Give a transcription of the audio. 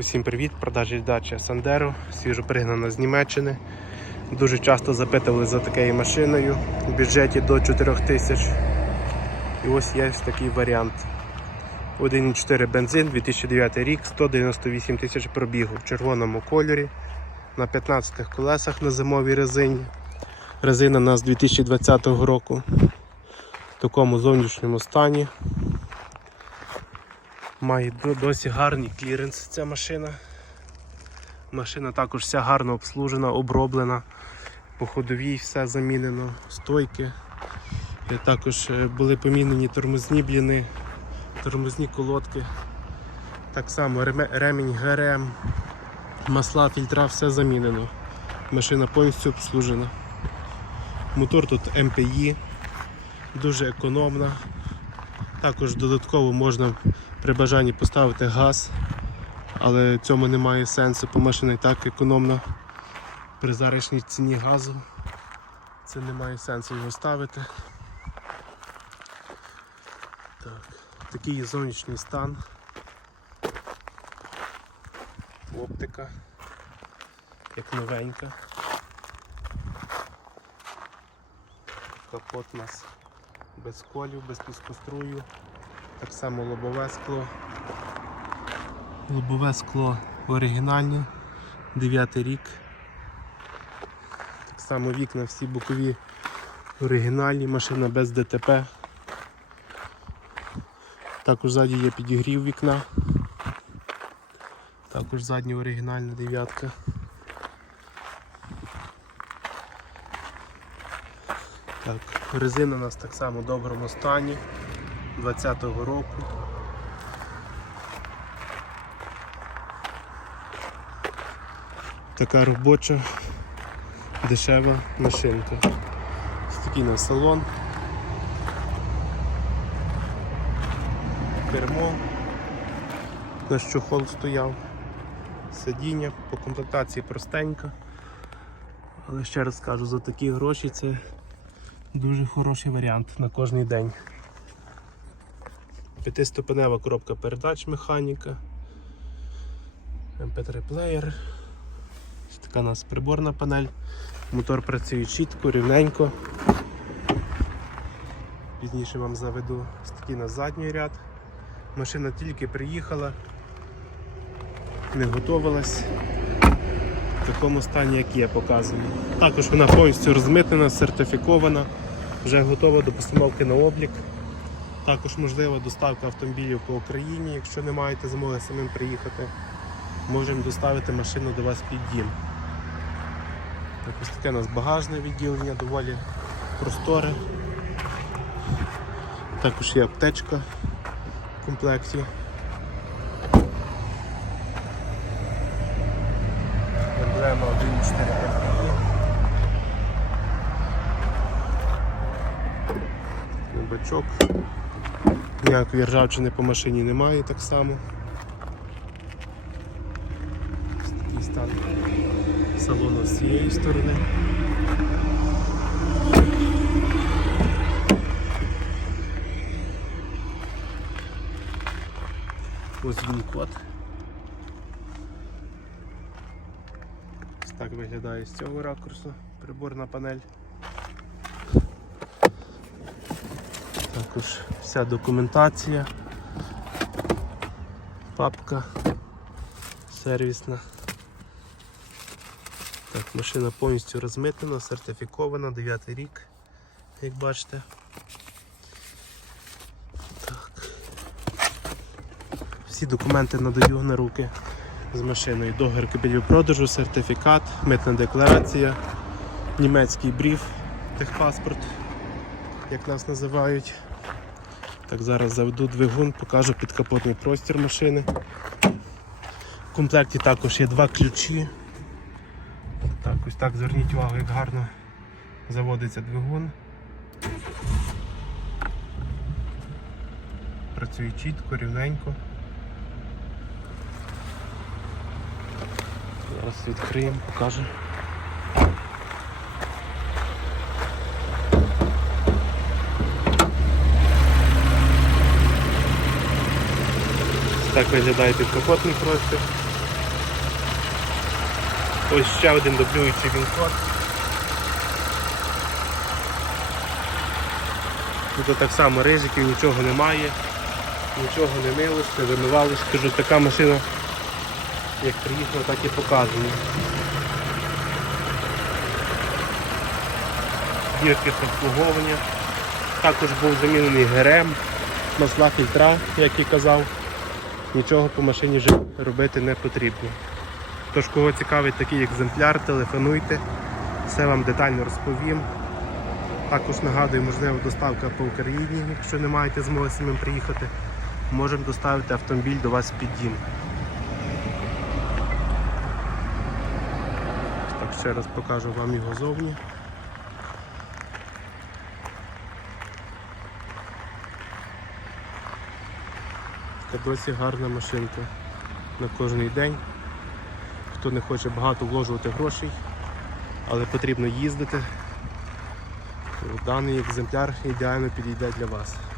Усім привіт! Продажі дача Сандеро, свіжо пригнана з Німеччини. Дуже часто запитували за такою машиною в бюджеті до 4 тисяч. І ось є такий варіант. 1,4 бензин, 2009 рік, 198 тисяч пробігу в червоному кольорі, на 15 колесах на зимовій резині. Резина у нас 2020 року в такому зовнішньому стані. Має досі гарний кліренс ця машина. Машина також вся гарно обслужена, оброблена. По ходовій все замінено, стойки. Також е, були помінені тормозні бліни, тормозні колодки. Так само ремінь ГРМ, масла, фільтра, все замінено. Машина повністю обслужена. Мотор тут МПІ, дуже економна. Також додатково можна при бажанні поставити газ, але цьому немає сенсу, бо машина і так економна при зарішній ціні газу. Це немає сенсу його ставити. Так, такий зовнішній стан. Оптика, як новенька. Капот у нас без колів, без піскострую. Так само лобове скло. Лобове скло оригінальне, 9 рік. Так само вікна всі бокові оригінальні, машина без ДТП. Також ззаді є підігрів вікна. Також задня оригінальна дев'ятка. Так, резина у нас так само в доброму стані 20-го року. Така робоча дешева машинка. На салон. Кермо. На чохол стояв. Сидіння по комплектації простенька. Але ще раз кажу, за такі гроші це дуже хороший варіант на кожний день. П'ятиступенева коробка передач механіка. MP3 плеєр. Така у нас приборна панель. Мотор працює чітко, рівненько. Пізніше вам заведу ось на задній ряд. Машина тільки приїхала, не готувалась. В такому стані, як є, показую. Також вона повністю розмитнена, сертифікована, вже готова до постановки на облік. Також можлива доставка автомобілів по Україні, якщо не маєте змоги самим приїхати. Можемо доставити машину до вас під дім. Так, ось таке у нас багажне відділення, доволі просторе. Також є аптечка в комплекті. Емблема 1.4 Бачок. Ніякої ржавчини по машині немає так само. Такий стан салону з цієї сторони. Ось він код. Ось так виглядає з цього ракурсу приборна панель. Також вся документація, папка сервісна. Так, машина повністю розмитнена, сертифікована, 9 рік, як бачите. Так. Всі документи надаю на руки з машиною. Договір купівлі-продажу, сертифікат, митна декларація, німецький бриф, техпаспорт, як нас називають. Так, зараз заведу двигун, покажу підкапотний простір машини. В комплекті також є два ключі. Так, ось так зверніть увагу, як гарно заводиться двигун. Працює чітко, рівненько. Зараз відкриємо, покажу. Так виглядає підкапотний простір. Ось ще один дублюючий вінкод. Тут так само рижиків, нічого немає, нічого не милось, не вимивалось. Кажу, така машина, як приїхала, так і показана. Дірки обслуговування. Також був замінений ГРМ, масла фільтра, як і казав. Нічого по машині вже робити не потрібно. Тож, кого цікавить такий екземпляр, телефонуйте, все вам детально розповім. Також нагадую, можливо, доставка по Україні, якщо не маєте змоги самим приїхати, можемо доставити автомобіль до вас під дім. Так, ще раз покажу вам його зовні. Така досі гарна машинка на кожний день. Хто не хоче багато вложувати грошей, але потрібно їздити, то даний екземпляр ідеально підійде для вас.